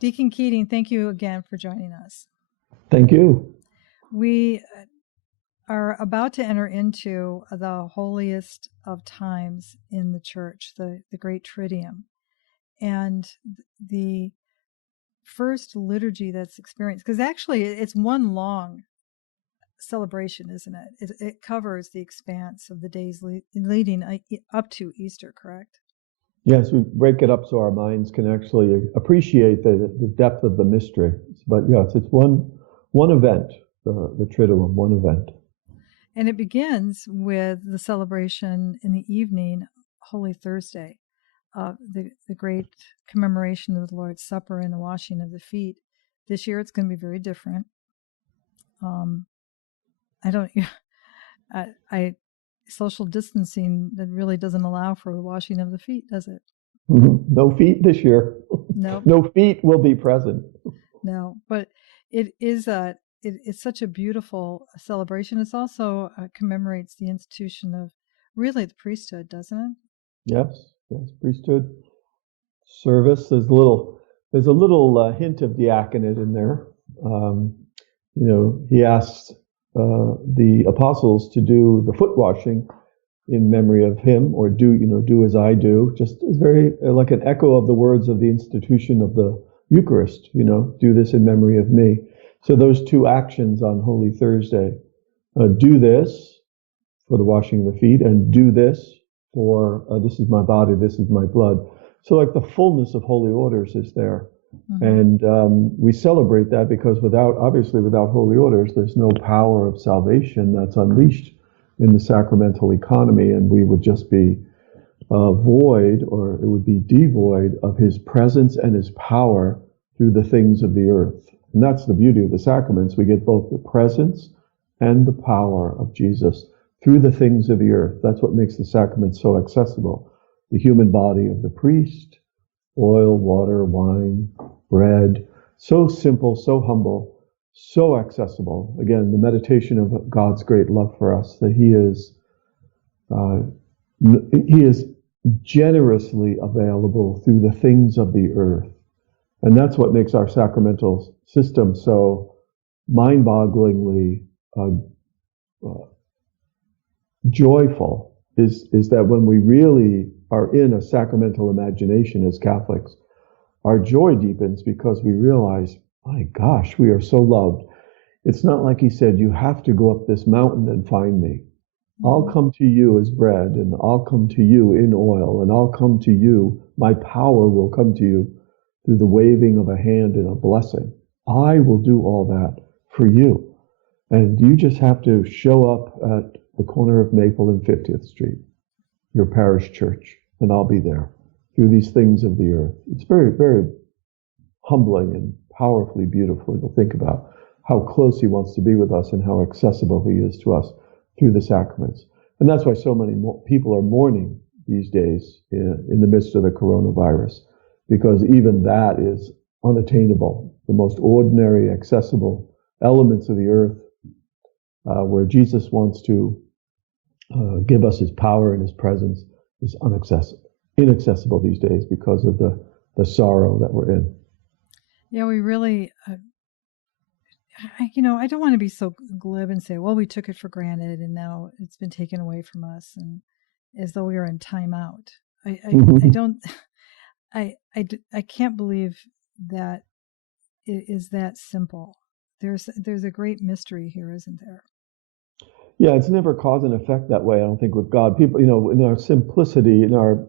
Deacon Keating, thank you again for joining us. Thank you. We are about to enter into the holiest of times in the church, the Great Triduum. And the first liturgy that's experienced, because actually it's one long celebration, isn't it? It covers the expanse of the days leading up to Easter, correct? Yes, we break it up so our minds can actually appreciate the depth of the mystery. But yes, it's one event, the Triduum, one event. And it begins with the celebration in the evening, Holy Thursday, the great commemoration of the Lord's Supper and the washing of the feet. This year it's going to be very different. Social distancing that really doesn't allow for the washing of the feet, does it? Mm-hmm. No feet this year. No. No feet will be present. No, but it is it's such a beautiful celebration. It also commemorates the institution of really the priesthood, doesn't it? Yes, priesthood, service. There's a little hint of diaconate in there. He asks the apostles to do the foot washing in memory of him, or do as I do. Just is very like an echo of the words of the institution of the Eucharist. Do this in memory of me. So those two actions on Holy Thursday, do this for the washing of the feet, and do this for this is my body, this is my blood. So like the fullness of holy orders is there. Mm-hmm. And we celebrate that because without holy orders, there's no power of salvation that's unleashed in the sacramental economy, and we would just be void, or it would be devoid of his presence and his power through the things of the earth. And that's the beauty of the sacraments. We get both the presence and the power of Jesus through the things of the earth. That's what makes the sacraments so accessible. The human body of the priest, oil, water, wine, bread, so simple, so humble, so accessible. Again, the meditation of God's great love for us, that he is generously available through the things of the earth. And that's what makes our sacramental system so mind-bogglingly joyful, is that when we really are in a sacramental imagination as Catholics, our joy deepens because we realize, my gosh, we are so loved. It's not like he said, you have to go up this mountain and find me. I'll come to you as bread, and I'll come to you in oil, and I'll come to you. My power will come to you through the waving of a hand and a blessing. I will do all that for you. And you just have to show up at the corner of Maple and 50th Street, your parish church, and I'll be there through these things of the earth. It's very, very humbling and powerfully beautiful to think about how close he wants to be with us and how accessible he is to us through the sacraments. And that's why so many people are mourning these days in the midst of the coronavirus, because even that is unattainable. The most ordinary, accessible elements of the earth, where Jesus wants to give us his power and his presence, is inaccessible these days because of the sorrow that we're in. Yeah, we really, I don't want to be so glib and say, well, we took it for granted and now it's been taken away from us, and as though we were in timeout. I can't believe that it is that simple. There's a great mystery here, isn't there? Yeah, it's never cause and effect that way, I don't think, with God. People, in our simplicity, in our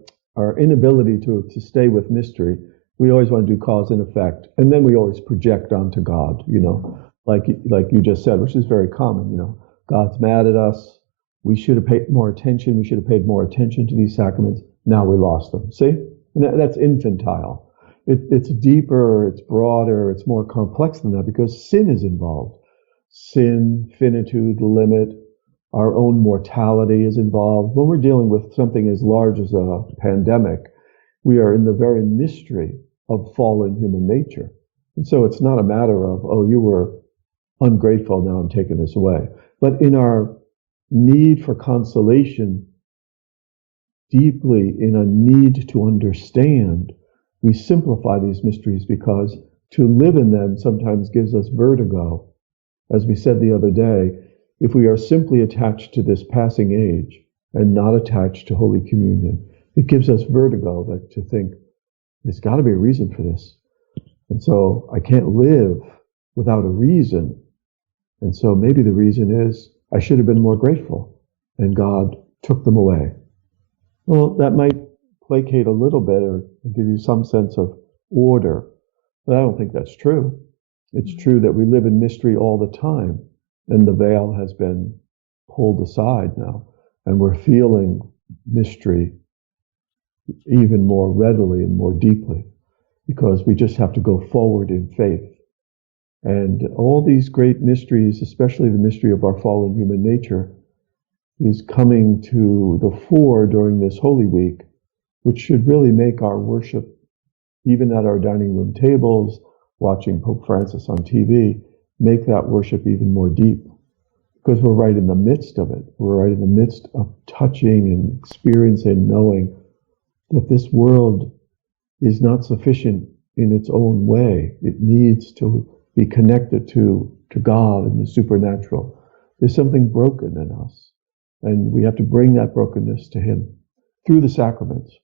inability to stay with mystery, we always want to do cause and effect. And then we always project onto God, like you just said, which is very common, God's mad at us. We should have paid more attention. We should have paid more attention to these sacraments. Now we lost them. See? And that's infantile. It's deeper, it's broader, it's more complex than that, because sin is involved. Sin, finitude, limit, our own mortality is involved. When we're dealing with something as large as a pandemic, we are in the very mystery of fallen human nature. And so it's not a matter of, oh, you were ungrateful, now I'm taking this away. But in our need for consolation, deeply in a need to understand, we simplify these mysteries because to live in them sometimes gives us vertigo. As we said the other day, if we are simply attached to this passing age and not attached to Holy Communion, it gives us vertigo that to think, there's got to be a reason for this. And so I can't live without a reason. And so maybe the reason is I should have been more grateful, and God took them away. Well, that might placate a little bit or give you some sense of order, but I don't think that's true. It's true that we live in mystery all the time, and the veil has been pulled aside now, and we're feeling mystery even more readily and more deeply, because we just have to go forward in faith. And all these great mysteries, especially the mystery of our fallen human nature, is coming to the fore during this Holy Week, which should really make our worship, even at our dining room tables, watching Pope Francis on TV, make that worship even more deep, because we're right in the midst of it. We're right in the midst of touching and experiencing, knowing that this world is not sufficient in its own way. It needs to be connected to God and the supernatural. There's something broken in us, and we have to bring that brokenness to Him through the sacraments.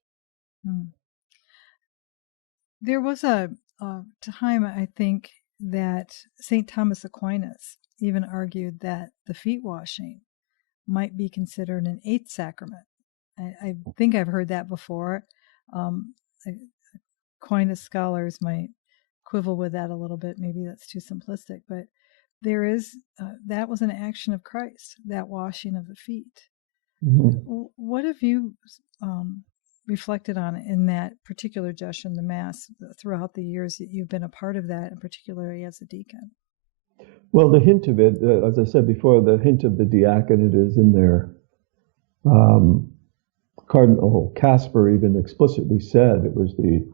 There was a time, I think, that St. Thomas Aquinas even argued that the feet washing might be considered an eighth sacrament. I think I've heard that before. Aquinas scholars might quibble with that a little bit. Maybe that's too simplistic, but there is that was an action of Christ, that washing of the feet. Mm-hmm. What have you reflected on in that particular gesture in the Mass throughout the years that you've been a part of that, and particularly as a deacon? Well, the hint of it, as I said before, the hint of the diaconate is in there. Cardinal Casper even explicitly said it was the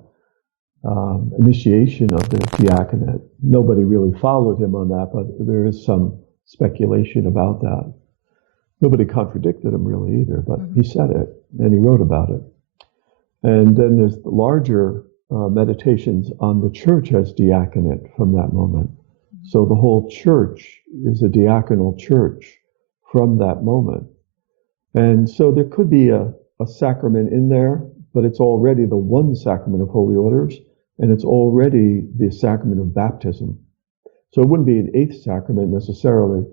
initiation of the diaconate. Nobody really followed him on that, but there is some speculation about that. Nobody contradicted him really either, but he said it and he wrote about it. And then there's the larger meditations on the church as diaconate from that moment. So the whole church is a diaconal church from that moment. And so there could be a sacrament in there, but it's already the one sacrament of holy orders, and it's already the sacrament of baptism. So it wouldn't be an eighth sacrament necessarily,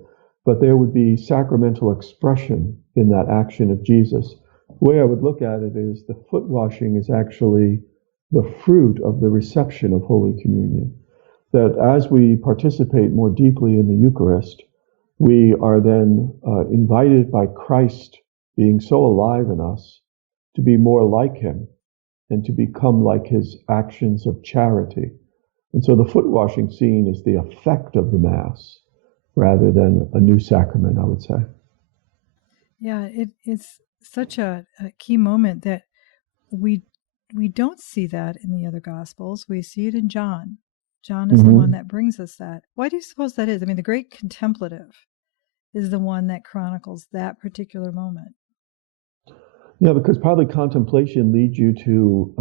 but there would be sacramental expression in that action of Jesus. The way I would look at it is the foot washing is actually the fruit of the reception of Holy Communion. That as we participate more deeply in the Eucharist, we are then invited by Christ being so alive in us to be more like Him and to become like His actions of charity. And so the foot washing scene is the effect of the Mass rather than a new sacrament, I would say. Yeah, it's such a key moment that we don't see that in the other Gospels. We see it in John. John is the one that brings us that. Why do you suppose that is? I mean, the great contemplative is the one that chronicles that particular moment. Yeah, because probably contemplation leads you to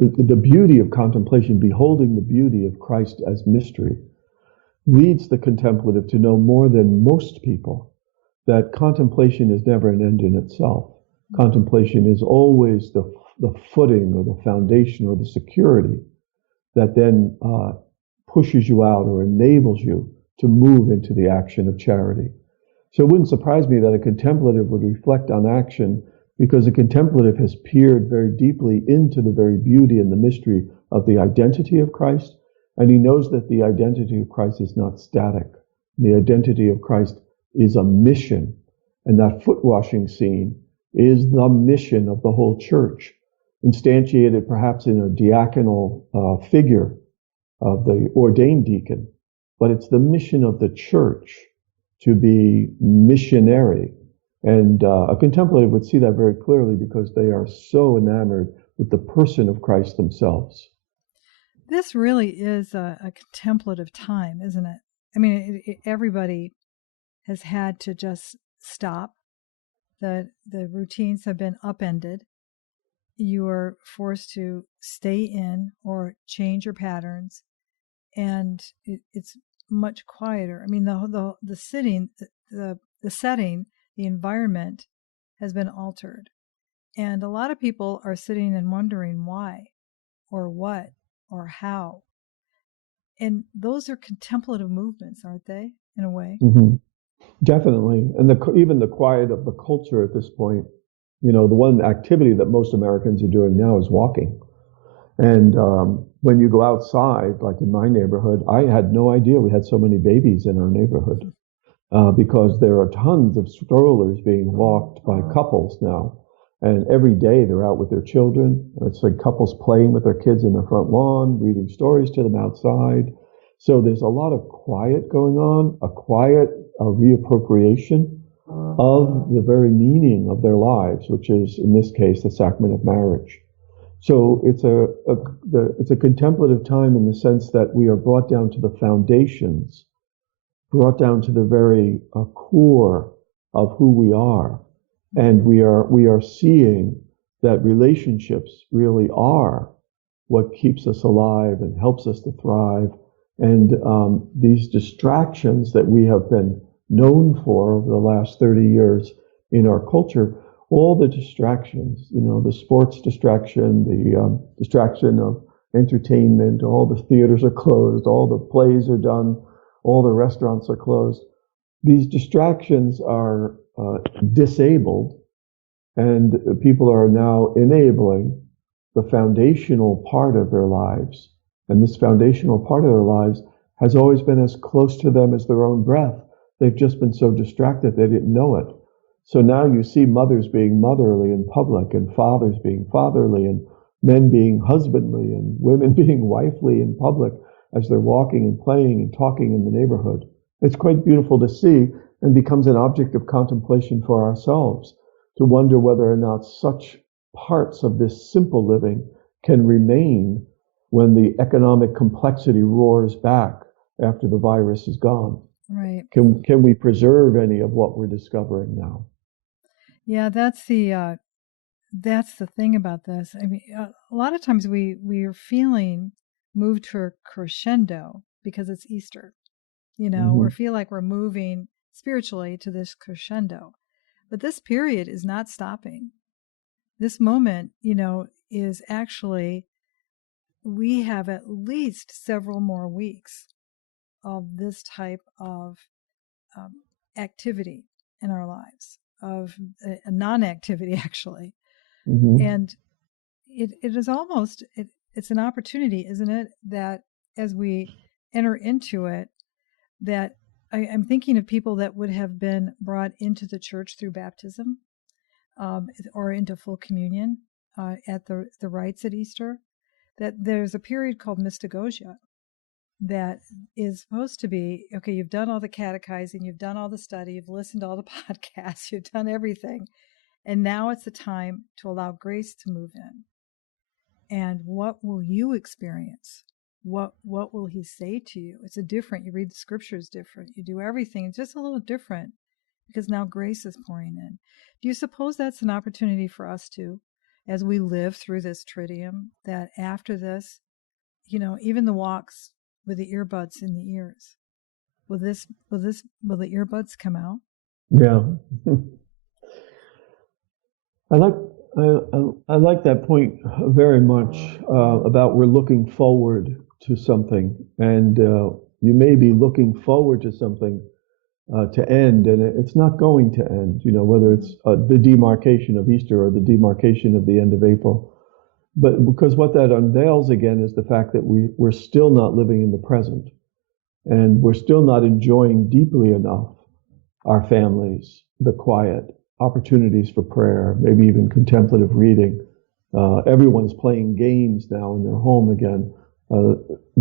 the beauty of contemplation, beholding the beauty of Christ as mystery, leads the contemplative to know more than most people that contemplation is never an end in itself. Contemplation is always the footing or the foundation or the security that then pushes you out or enables you to move into the action of charity. So it wouldn't surprise me that a contemplative would reflect on action, because a contemplative has peered very deeply into the very beauty and the mystery of the identity of Christ, and he knows that the identity of Christ is not static. The identity of Christ is a mission, and that foot washing scene is the mission of the whole church, instantiated perhaps in a diaconal figure of the ordained deacon, but it's the mission of the church to be missionary. And a contemplative would see that very clearly because they are so enamored with the person of Christ themselves. This really is a contemplative time, isn't it? I mean, everybody has had to just stop. The routines have been upended. You are forced to stay in or change your patterns and it's much quieter. I mean, the sitting, the setting, the environment has been altered, and a lot of people are sitting and wondering why, or what, or how. And those are contemplative movements, aren't they? In a way. Mm-hmm. Definitely. And even the quiet of the culture at this point, the one activity that most Americans are doing now is walking. And when you go outside, like in my neighborhood, I had no idea we had so many babies in our neighborhood because there are tons of strollers being walked by couples now. And every day they're out with their children. It's like couples playing with their kids in their front lawn, reading stories to them outside. So there's a lot of quiet going on, a quiet reappropriation of the very meaning of their lives, which is, in this case, the sacrament of marriage. So it's a contemplative time in the sense that we are brought down to the foundations, brought down to the very core of who we are. And we are seeing that relationships really are what keeps us alive and helps us to thrive. And these distractions that we have been known for over the last 30 years in our culture, all the distractions, the sports distraction, the distraction of entertainment, all the theaters are closed, all the plays are done, all the restaurants are closed. These distractions are disabled, and people are now enabling the foundational part of their lives. And this foundational part of their lives has always been as close to them as their own breath. They've just been so distracted they didn't know it. So now you see mothers being motherly in public, and fathers being fatherly, and men being husbandly, and women being wifely in public as they're walking and playing and talking in the neighborhood. It's quite beautiful to see, and becomes an object of contemplation for ourselves, to wonder whether or not such parts of this simple living can remain when the economic complexity roars back after the virus is gone. Right. Can we preserve any of what we're discovering now? Yeah, that's the thing about this. I mean, a lot of times we are feeling moved to a crescendo because it's Easter. Mm-hmm. We feel like we're moving spiritually to this crescendo. But this period is not stopping. This moment, is actually, we have at least several more weeks of this type of activity in our lives, of a non-activity, actually. Mm-hmm. And it is almost, it's an opportunity, isn't it, that as we enter into it, that I'm thinking of people that would have been brought into the church through baptism, or into full communion at the rites at Easter, that there's a period called mystagogia that is supposed to be, okay, you've done all the catechizing, you've done all the study, you've listened to all the podcasts, you've done everything, and now it's the time to allow grace to move in. And what will you experience? What will he say to you? It's you read the scriptures different, you do everything, it's just a little different, because now grace is pouring in. Do you suppose that's an opportunity for us too, as we live through this Triduum, that after this, even the walks with the earbuds in the ears, will the earbuds come out? Yeah. I like that point very much, about we're looking forward to something, and you may be looking forward to something to end, and it's not going to end, whether it's the demarcation of Easter or the demarcation of the end of April. But because what that unveils again is the fact that we're still not living in the present, and we're still not enjoying deeply enough our families, the quiet, opportunities for prayer, maybe even contemplative reading. Everyone's playing games now in their home again,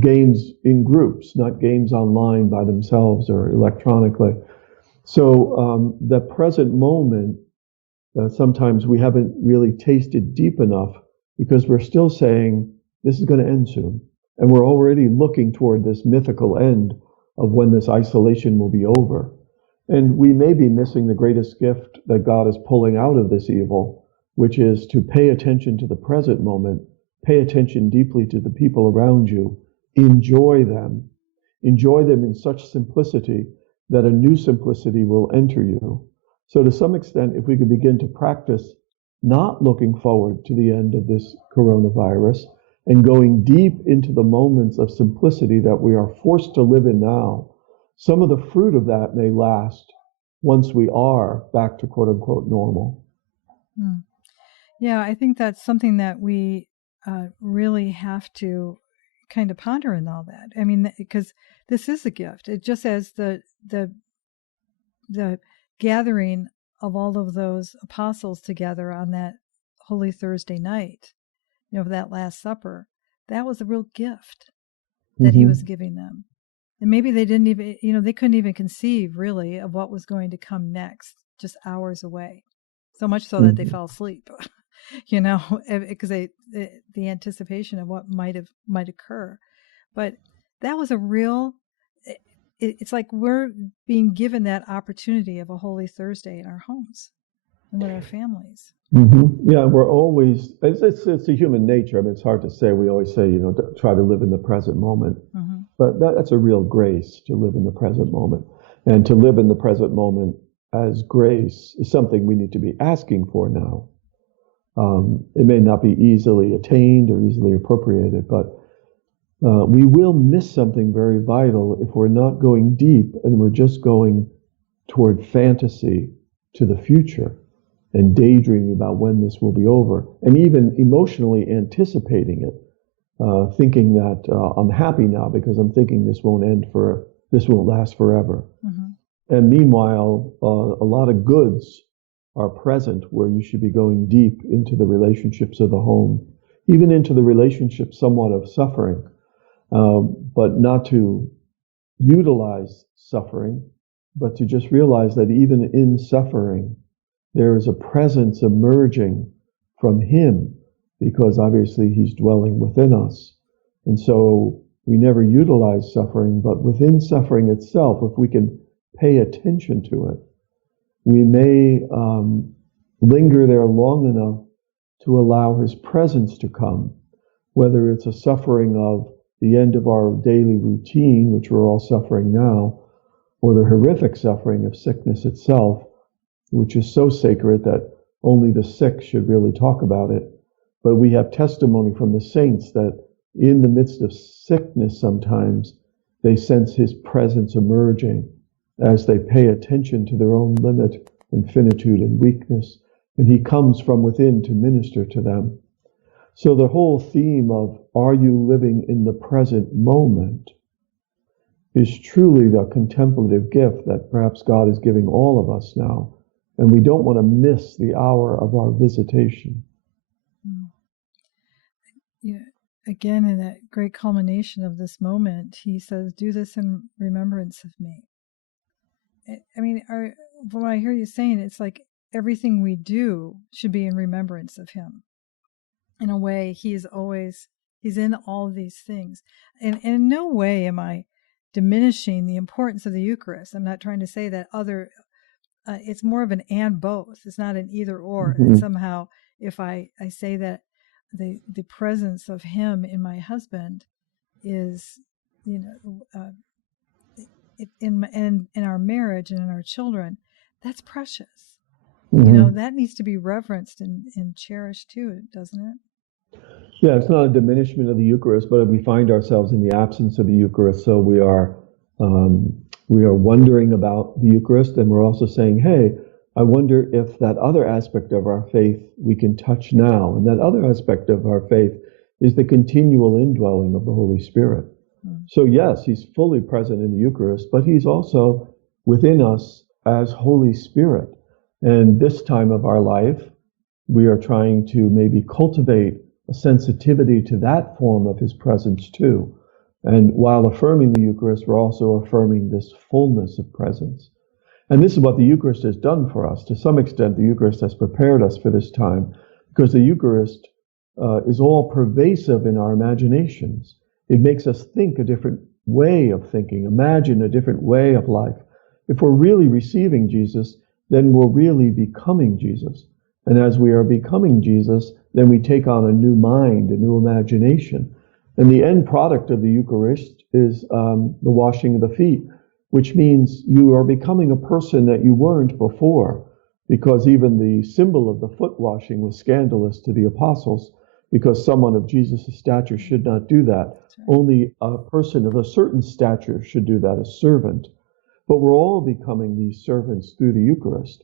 games in groups, not games online by themselves or electronically. So the present moment, sometimes we haven't really tasted deep enough, because we're still saying this is going to end soon. And we're already looking toward this mythical end of when this isolation will be over. And we may be missing the greatest gift that God is pulling out of this evil, which is to pay attention to the present moment, pay attention deeply to the people around you, enjoy them. Enjoy them in such simplicity that a new simplicity will enter you. So to some extent, if we could begin to practice not looking forward to the end of this coronavirus and going deep into the moments of simplicity that we are forced to live in now, some of the fruit of that may last once we are back to quote unquote normal. Yeah, I think that's something that we really have to kind of ponder in all that. I mean, because this is a gift. It just as the gathering of all of those apostles together on that Holy Thursday night, that Last Supper, that was a real gift that he was giving them. And maybe they didn't even, they couldn't even conceive really of what was going to come next, just hours away. So much so that they fell asleep, because the anticipation of what might occur. But that was a real, it's like we're being given that opportunity of a Holy Thursday in our homes and with our families. Yeah, we're always, it's a human nature. I mean, it's hard to say. We always say, try to live in the present moment. But that's a real grace to live in the present moment. And to live in the present moment as grace is something we need to be asking for now. It may not be easily attained or easily appropriated, but we will miss something very vital if we're not going deep and we're just going toward fantasy to the future and daydreaming about when this will be over, and even emotionally anticipating it, thinking that I'm happy now because I'm thinking this won't last forever. And meanwhile, a lot of goods are present where you should be going deep into the relationships of the home, even into the relationship somewhat of suffering, but not to utilize suffering, but to just realize that even in suffering, there is a presence emerging from him, because obviously he's dwelling within us. And so we never utilize suffering, but within suffering itself, if we can pay attention to it, we may linger there long enough to allow his presence to come, whether it's a suffering of the end of our daily routine, which we're all suffering now, or the horrific suffering of sickness itself, which is so sacred that only the sick should really talk about it. But we have testimony from the saints that in the midst of sickness sometimes they sense his presence emerging as they pay attention to their own limit and finitude and weakness, and he comes from within to minister to them. So the whole theme of are you living in the present moment is truly the contemplative gift that perhaps God is giving all of us now. And we don't want to miss the hour of our visitation. Yeah. Again, in that great culmination of this moment, he says, do this in remembrance of me. I mean, from what I hear you saying, it's like everything we do should be in remembrance of him. In a way, he's in all of these things. And in no way am I diminishing the importance of the Eucharist. I'm not trying to say that it's more of an and both. It's not an either or. And somehow, if I say that the presence of him in my husband is, in our marriage and in our children, that's precious. That needs to be reverenced and cherished too, doesn't it? Yeah, it's not a diminishment of the Eucharist, but we find ourselves in the absence of the Eucharist, so we are wondering about the Eucharist, and we're also saying, hey, I wonder if that other aspect of our faith we can touch now. And that other aspect of our faith is the continual indwelling of the Holy Spirit. So yes, he's fully present in the Eucharist, but he's also within us as Holy Spirit. And this time of our life, we are trying to maybe cultivate a sensitivity to that form of his presence too. And while affirming the Eucharist, we're also affirming this fullness of presence. And this is what the Eucharist has done for us. To some extent, the Eucharist has prepared us for this time, because the Eucharist is all pervasive in our imaginations. It makes us think a different way of thinking, imagine a different way of life. If we're really receiving Jesus, then we're really becoming Jesus. And as we are becoming Jesus, then we take on a new mind, a new imagination. And the end product of the Eucharist is the washing of the feet, which means you are becoming a person that you weren't before, because even the symbol of the foot washing was scandalous to the apostles, because someone of Jesus' stature should not do that. Right. Only a person of a certain stature should do that, a servant. But we're all becoming these servants through the Eucharist.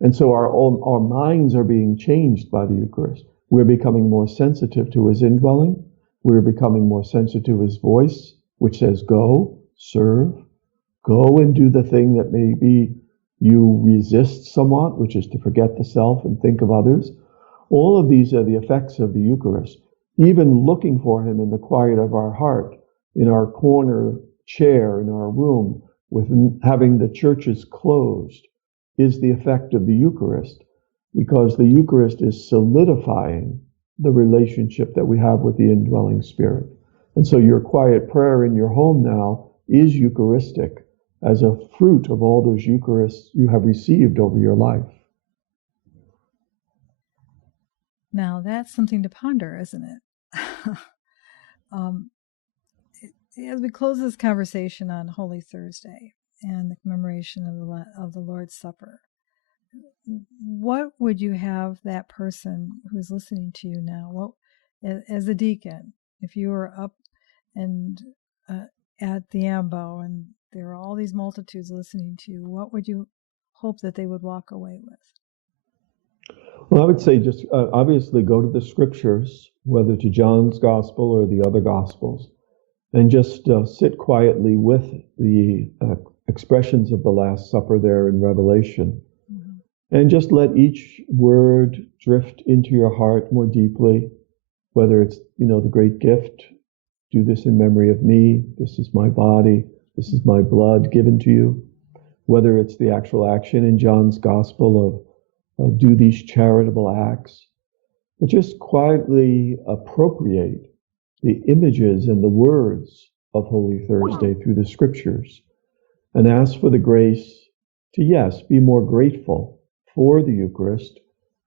And so our minds are being changed by the Eucharist. We're becoming more sensitive to his indwelling. We're becoming more sensitive to his voice, which says, go, serve, go and do the thing that maybe you resist somewhat, which is to forget the self and think of others. All of these are the effects of the Eucharist. Even looking for him in the quiet of our heart, in our corner chair, in our room, with having the churches closed, is the effect of the Eucharist, because the Eucharist is solidifying the relationship that we have with the indwelling Spirit. And so your quiet prayer in your home now is Eucharistic, as a fruit of all those Eucharists you have received over your life. Now that's something to ponder, isn't it? As we close this conversation on Holy Thursday and the commemoration of the Lord's Supper, what would you have that person who's listening to you now, as a deacon, if you were up and at the ambo and there are all these multitudes listening to you, what would you hope that they would walk away with? Well, I would say just obviously go to the scriptures, whether to John's gospel or the other gospels, and just sit quietly with the expressions of the Last Supper there in Revelation. Mm-hmm. And just let each word drift into your heart more deeply, whether it's, the great gift, do this in memory of me, this is my body, this is my blood given to you, whether it's the actual action in John's gospel of do these charitable acts, but just quietly appropriate the images and the words of Holy Thursday through the scriptures, and ask for the grace to, yes, be more grateful for the Eucharist,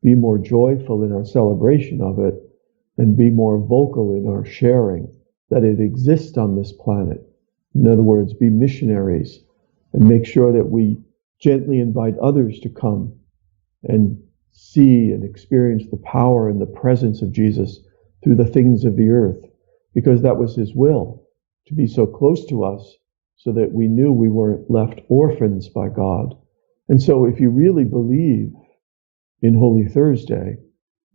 be more joyful in our celebration of it, and be more vocal in our sharing that it exists on this planet. In other words, be missionaries and make sure that we gently invite others to come and see and experience the power and the presence of Jesus through the things of the earth, because that was his will, to be so close to us so that we knew we weren't left orphans by God. And so if you really believe in Holy Thursday,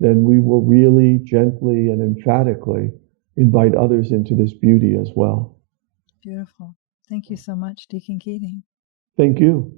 then we will really gently and emphatically invite others into this beauty as well. Beautiful. Thank you so much, Deacon Keating. Thank you.